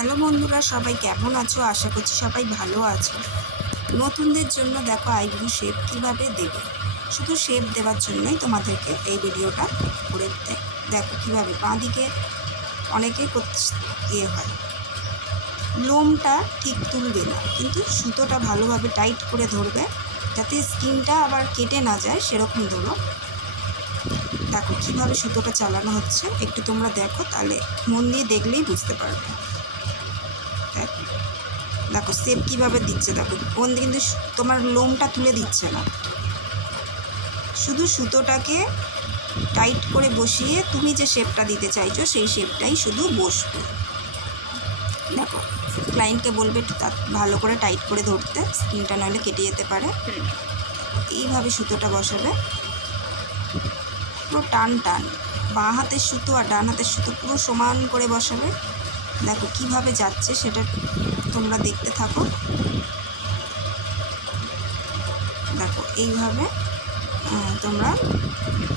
Hello বন্ধুরা, সবাই কেমন আছো? আশা করছি সবাই ভালো আছো। নতুনদের জন্য দেখো আইব্রো শেপ কীভাবে দেবে, শুধু শেপ দেওয়ার জন্যই তোমাদেরকে এই ভিডিওটা করে দেখো কীভাবে বাঁদিকে অনেকে হয় লোমটা ঠিক তুলবে না, কিন্তু সুতোটা ভালোভাবে টাইট করে ধরবে যাতে স্কিনটা আবার কেটে না যায়, সেরকম ধরো। দেখো কীভাবে সুতোটা চালানো হচ্ছে, একটু তোমরা দেখো, তাহলে মন দিয়ে দেখলেই বুঝতে পারবে। দেখো শেপ কীভাবে দিচ্ছে, দেখো কোন কিন্তু তোমার লোমটা তুলে দিচ্ছে না, শুধু সুতোটাকে টাইট করে বসিয়ে তুমি যে শেপটা দিতে চাইছো সেই শেপটাই শুধু বসবে। দেখো ক্লায়েন্টকে বলবে ভালো করে টাইট করে ধরতে, স্কিনটা নইলে কেটে যেতে পারে। এইভাবে সুতোটা বসাবে, পুরো টান টান, বাঁ হাতের সুতো আর ডান হাতের সুতো পুরো সমান করে বসাবে। দেখো কিভাবে যাচ্ছে সেটা তোমরা দেখতে থাকো। দেখো এইভাবে তোমরা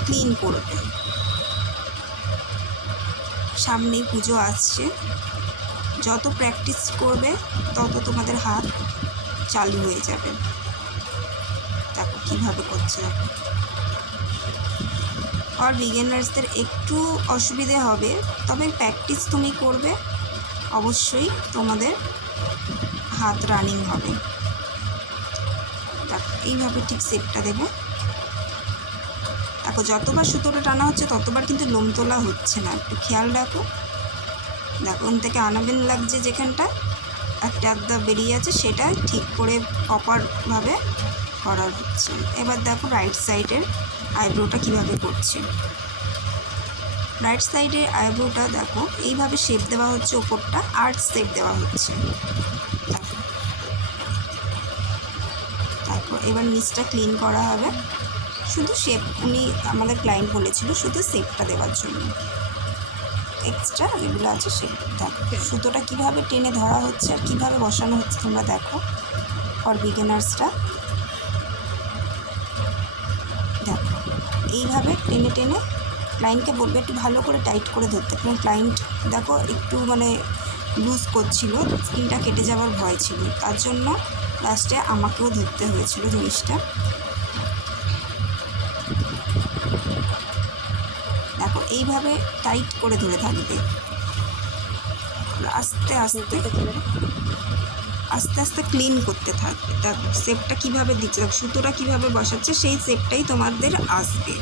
ক্লিন করবে। সামনেই পুজো আসছে, যত প্র্যাকটিস করবে তত তোমাদের হাত চালু হয়ে যাবে। দেখো কীভাবে করছে। দেখো আর বিগিনার্সদের একটু অসুবিধে হবে, তবে প্র্যাকটিস তুমি করবে, অবশ্যই তোমাদের হাত রানিং হবে। দেখো এইভাবে ঠিক শেপটা দেবে। দেখো যতবার সুতোটা টানা হচ্ছে ততবার কিন্তু লোম তোলা হচ্ছে না, একটু খেয়াল রাখো। দেখো ওন থেকে আনাবেন লাগছে, যেখানটা একটা আধা বেরিয়ে আছে সেটা ঠিক করে প্রপারভাবে করা হচ্ছে। এবার দেখো রাইট সাইডের আইব্রোটা কীভাবে করছে। রাইট সাইডের আইব্রোটা দেখো এইভাবে শেপ দেওয়া হচ্ছে, ওপরটা আর্ট শেপ দেওয়া হচ্ছে। তারপর এবার নিচটা ক্লিন করা হবে, শুধু শেপ উনি আমাদের ক্লায়েন্ট বলেছিল শুধু শেপটা দেওয়ার জন্য, এক্সট্রা যেগুলো আছে সেগুলো। দেখো সুতোটা কীভাবে টেনে ধরা হচ্ছে আর কীভাবে বসানো হচ্ছে তোমরা দেখো। ফর বিগিনার্সরা দেখো এইভাবে টেনে টেনে ক্লায়েন্টকে বলবে একটু ভালো করে টাইট করে ধরতে, কারণ ক্লায়েন্ট দেখো একটু লুজ করছিল, স্কিনটা কেটে যাওয়ার ভয় ছিল, তার জন্য লাস্টে আমাকেও ধরতে হয়েছিল জিনিসটা। দেখো এইভাবে টাইট করে ধরে থাকবে, আস্তে আস্তে আস্তে আস্তে ক্লিন করতে থাকবে। দেখো শেপটা কীভাবে দিচ্ছে, দেখো সুতোটা কীভাবে বসাচ্ছে সেই শেপটাই তোমাদের আসবে।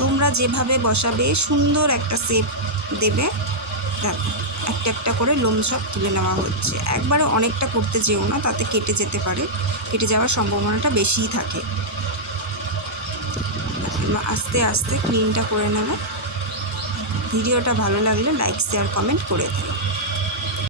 তোমরা যেভাবে বসাবে সুন্দর একটা শেপ দেবে। দেখো একটা একটা করে লোম সব তুলে নেওয়া হচ্ছে, একবারে অনেকটা করতে যেও না, তাতে কেটে যেতে পারে, কেটে যাওয়ার সম্ভাবনাটা বেশিই থাকে। আস্তে আস্তে ক্লিনটা করে নেবে। ভিডিওটা ভালো লাগলে লাইক শেয়ার কমেন্ট করে দিও।